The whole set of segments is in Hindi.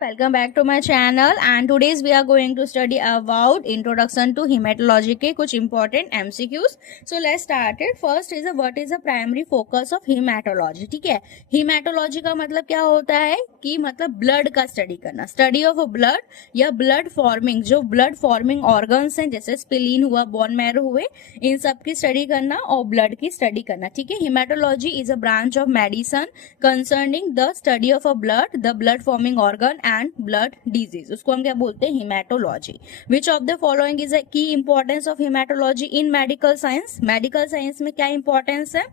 Welcome back to my channel and today's we are going to study about introduction to hematology के कुछ important MCQs. So let's start it. First is what is the primary focus of hematology. ठीक है, hematology का मतलब क्या होता है कि मतलब ब्लड का स्टडी करना, स्टडी ऑफ ब्लड या ब्लड फॉर्मिंग, जो ब्लड फॉर्मिंग ऑर्गन्स हैं जैसे स्प्लीन हुआ, बोन मैरो हुए, इन सब की स्टडी करना और ब्लड की स्टडी करना. ठीक है, haematology is a branch of medicine concerning the study of a blood, the blood forming organ and blood disease. उसको हम क्या बोलते हैं? Haematology. Which of the following is a key importance of haematology in medical science. Medical science में क्या इंपॉर्टेंस है?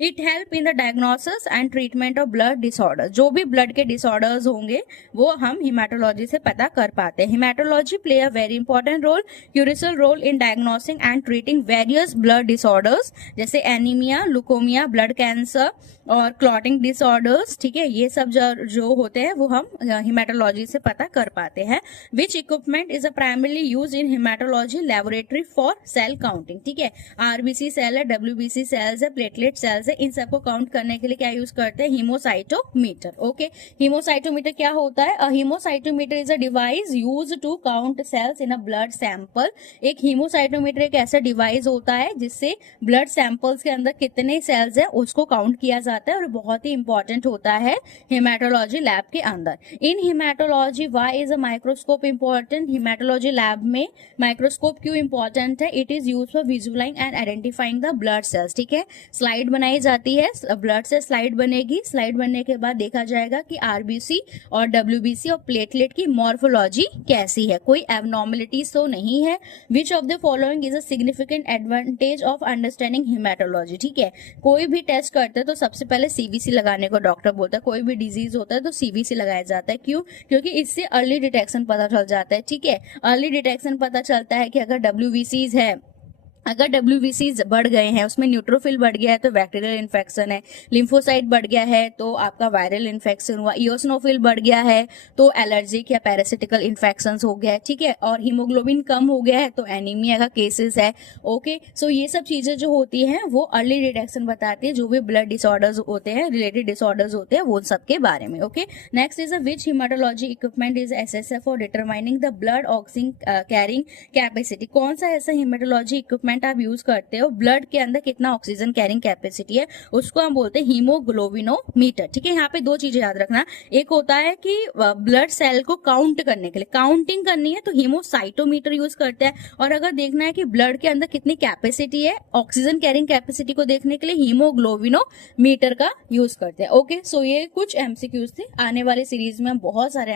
It help in the diagnosis and treatment of blood disorder. जो भी ब्लड के डिसऑर्डर्स होंगे वो हम हेमाटोलॉजी से पता कर पाते हैं. Haematology play a very important role, crucial role in diagnosing and treating various blood disorders जैसे एनीमिया, लुकोमिया, ब्लड कैंसर और क्लॉटिंग डिसऑर्डर्स. ठीक है, ये सब जो होते हैं वो हम हेमाटोलॉजी से पता कर पाते हैं. Which equipment is a primarily use in haematology laboratory for cell counting. ठीक है, आरबीसी सेल है, डब्ल्यूबीसी सेल्स है, प्लेटलेट सेल्स है, इन सबको काउंट करने के लिए क्या यूज करते हैं? हीमोसाइटोमीटर. ओके, हीमोसाइटोमीटर क्या होता है? A haemocytometer is a device use to count cells in a blood sample. एक हीमोसाइटोमीटर एक ऐसा डिवाइस होता है जिससे ब्लड सैंपल्स के अंदर कितने सेल्स है उसको काउंट किया जाता है और बहुत ही इंपॉर्टेंट होता है हेमाटोलॉजी लैब के अंदर. In haematology why is a microscope important. Haematology lab में माइक्रोस्कोप क्यों इंपॉर्टेंट है? It is use for visualising and identifying the blood cells. ठीक है, स्लाइड बनाई जाती है, ब्लड से स्लाइड बनेगी, स्लाइड बनने के बाद देखा जाएगा कि आरबीसी और डब्ल्यूबीसी और प्लेटलेट की मॉर्फोलॉजी कैसी है, कोई एबनॉर्मलिटीज तो नहीं है. Which of the following is a significant advantage of understanding haematology. ठीक है, कोई भी टेस्ट करते हैं तो सबसे पहले सीवीसी लगाने को डॉक्टर बोलता है. कोई भी डिजीज होता है तो सीवीसी लगाया जाता है. क्यों? क्योंकि इससे अर्ली डिटेक्शन पता चल जाता है. ठीक है, अर्ली डिटेक्शन पता चलता है कि अगर डब्ल्यूबीसीज है, अगर डब्ल्यूबीसीज बढ़ गए हैं, उसमें न्यूट्रोफिल बढ़ गया है तो बैक्टीरियल इन्फेक्शन है, लिम्फोसाइट बढ़ गया है तो आपका वायरल इन्फेक्शन हुआ, इओसिनोफिल बढ़ गया है तो एलर्जिक या पैरासिटिकल इन्फेक्शन हो गया है. ठीक है, और हीमोग्लोबिन कम हो गया है तो एनीमिया का केसेस है. ओके, सो ये सब चीजें जो होती हैं वो अर्ली डिटेक्शन बताती है जो भी ब्लड डिसऑर्डर्स होते हैं, रिलेटेड डिसऑर्डर्स होते हैं वो सब के बारे में. Okay, next is which haematology equipment is essential for determining the blood oxygen carrying capacity. कौन सा ऐसा हेमाटोलॉजी इक्विपमेंट आप यूज करते हो ब्लड के अंदर कितना ऑक्सीजन कैरिंग कैपेसिटी है, उसको हम बोलते हैं हीमोग्लोबिनोमीटर. ठीक है, यहाँ पे दो चीजें याद रखना. एक होता है कि ब्लड सेल को काउंट करने के लिए, काउंटिंग करनी है तो हीमोसाइटोमीटर यूज करते हैं, और अगर देखना है कि ब्लड के अंदर कितनी कैपेसिटी है ऑक्सीजन कैरिंग कैपेसिटी को देखने के लिए हीमोग्लोबिनोमीटर का यूज करते हैं. ओके, सो ये कुछ एमसीक्यूज थे. आने वाले सीरीज में हम बहुत सारे